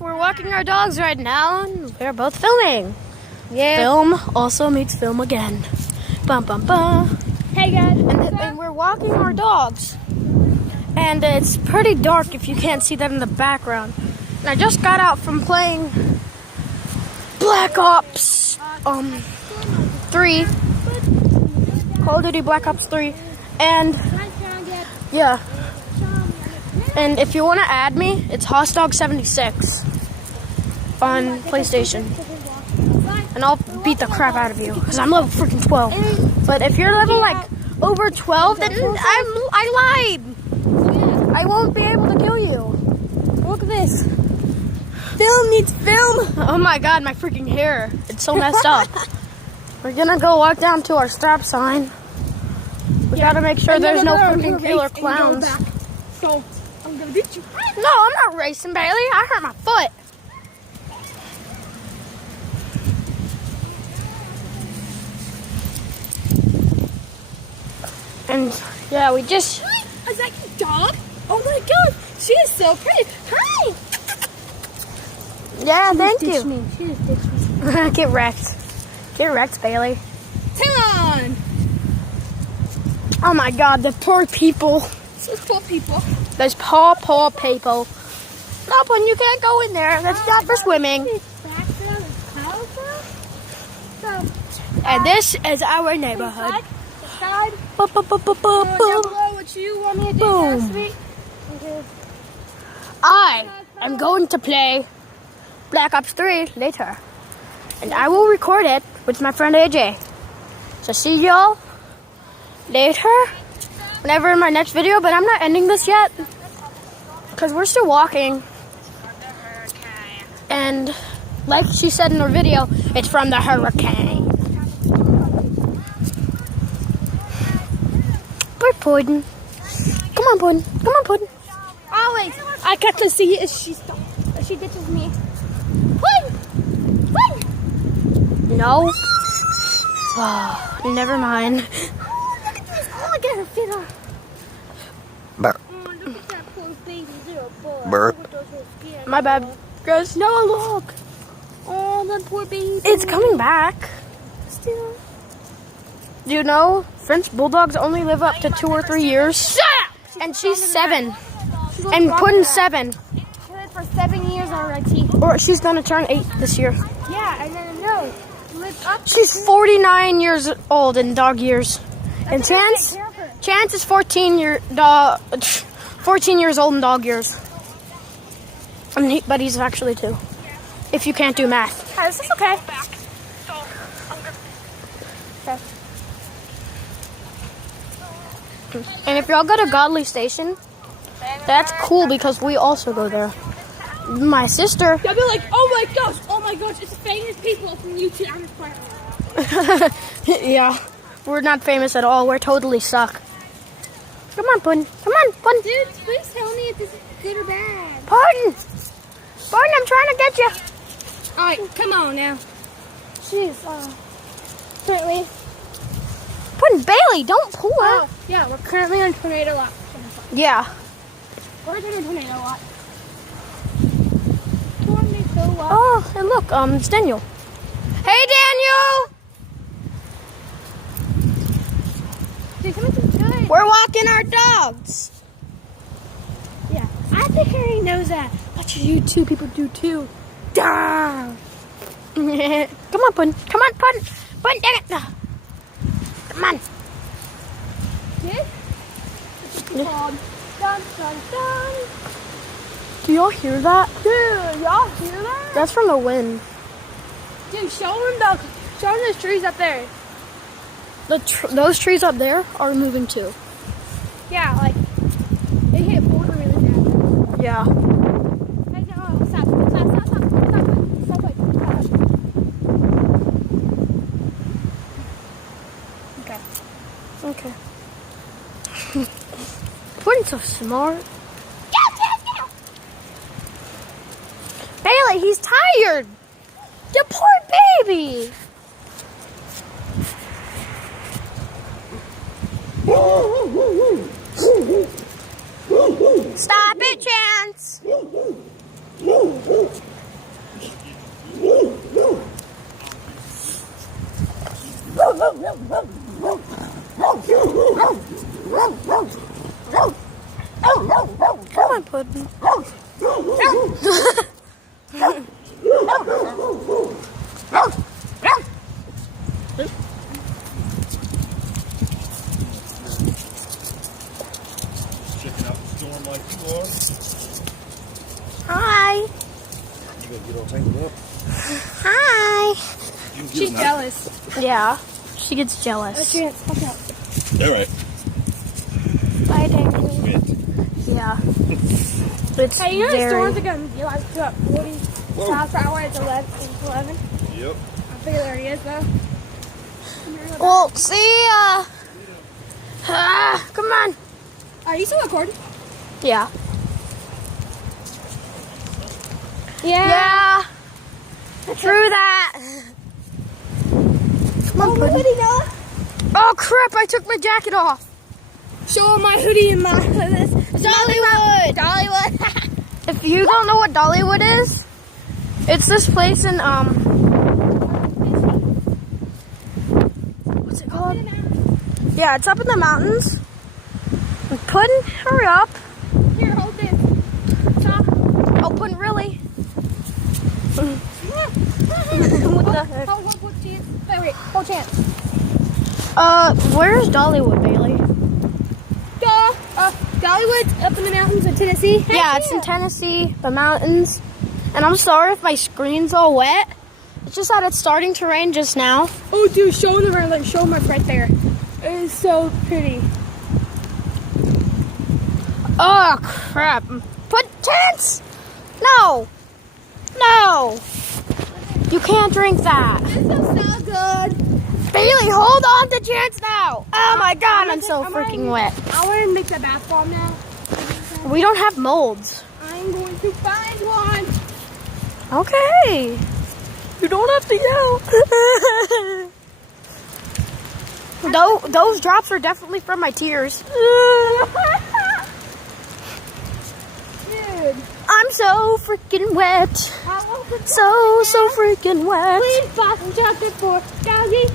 We're walking our dogs right now, and we're both filming. Yeah. Film also meets film again. Bum bum bum. Hey guys. And we're walking our dogs, and it's pretty dark if you can't see that in the background. And I just got out from playing Black Ops 3, Call of Duty Black Ops 3, and yeah. And if you want to add me, it's HossDog76 on PlayStation. And I'll beat the crap out of you, because I'm level freaking 12. But if you're level, like, over 12, then I lied. I won't be able to kill you. Look at this. Film needs film. Oh my god, my freaking hair. It's so messed up. We're gonna go walk down to our stop sign. We gotta make sure there's no freaking killer clowns. So, I'm gonna beat you. No, I'm not racing, Bailey. I hurt my foot. And yeah, we just. Is that your dog? Oh my god, she is so pretty. Hi. Yeah, thank you. Me. She just ditched me. Get wrecked. Get wrecked, Bailey. Come on. Oh my god, the poor people. Those poor people. Those poor people. No, Pun, you can't go in there. That's not for swimming. And this is our neighborhood. Boom, boom, boom, boom, boom, boom. What you want me to do Boom. next week? I am going to play Black Ops 3 later. And I will record it with my friend AJ. So see y'all later. Whenever in my next video, but I'm not ending this yet. Because we're still walking. And like she said in her video, it's from the hurricane. We're Puddin'. Come on, Puddin'. Come on, Puddin'. Always. I got to see if she ditches me. Puddin'. No. Oh, never mind. Look at this. Oh, look at her fit on. Burp. Oh, look at that poor baby little boy. Burp. Look at those little skin. My bad. Guys, no, look. Oh, that poor baby. It's coming back. Still. Do you know French bulldogs only live up to 2 or 3 years? And she's 7. And Puddin's 7. She lived for 7 years already. Or she's gonna turn 8 this year. Yeah, and then no. Lived up. She's 49 years old in dog years. And Chance is 14 years old in dog years. But he's actually 2. If you can't do math. Is this okay? And if y'all go to Godly Station, that's cool because we also go there. My sister. They'll be like, oh my gosh, it's famous people from YouTube. I'm just Yeah, we're not famous at all. We're totally suck. Come on, Puddin'. Come on, Puddin'. Dude, please tell me if this is good or bad. Puddin'. Puddin', I'm trying to get you. Alright, come on now. She's, currently. Puddin', Bailey, don't pull her. Yeah, we're currently on tornado watch. Yeah. We're on tornado watch. Tornado watch. Oh, and look, it's Daniel. Hey, Daniel! Dude, come into the good. We're walking our dogs. Yeah, I think he already knows that. But you two people do too. Come on, Puddin'. Come on, Puddin'. Puddin', dang it. Come on. This is called Dun Dun Dun. Do y'all hear that? Dude, y'all hear that? That's from the wind. Dude, show them those trees up there. Those trees up there are moving too. Yeah, like, they hit border really bad. Yeah. Hey, no, stop. Okay. Puddin's so smart. Bailey, he's tired. The poor baby. Stop it, Chance. You gonna get all tangled up? Hi. She's jealous. Yeah, she gets jealous. Chance, watch out. All right. Bye, Daniel. Good. Yeah. It's Hey, you know the very... storms are going to be like 40 miles per hour at 11. Yep. I figure there he is, though. Well, see ya. Come on. Are you still recording? Yeah. Yeah. Yeah. True that. Come on, Puddin'. hoodie, Noah. Oh crap! I took my jacket off. Show him my hoodie and my this. Dollywood. Dollywood. If you don't know what Dollywood is, it's this place in what's it called? Yeah, it's up in the mountains. Puddin', hurry up. Here, hold this. Stop. Oh, Puddin', really? What the heck? Hold chance. Wait, hold chance. Where's Dollywood, Bailey? Dollywood's up in the mountains of Tennessee. Yeah, it's in Tennessee, the mountains. And I'm sorry if my screen's all wet. It's just that it's starting to rain just now. Oh, dude, show them around. Like, show them up right there. It is so pretty. Oh, crap. Put Chance! No! No! You can't drink that. This is so good. Bailey, hold on to Chance now! Oh my god, I'm so freaking wet. I want to mix a bath bomb now. We don't have molds. I'm going to find one. Okay. You don't have to yell. Those drops are definitely from my tears. Dude. I'm so freaking wet. I want to So freaking wet. Please, Boston chocolate for Doggy.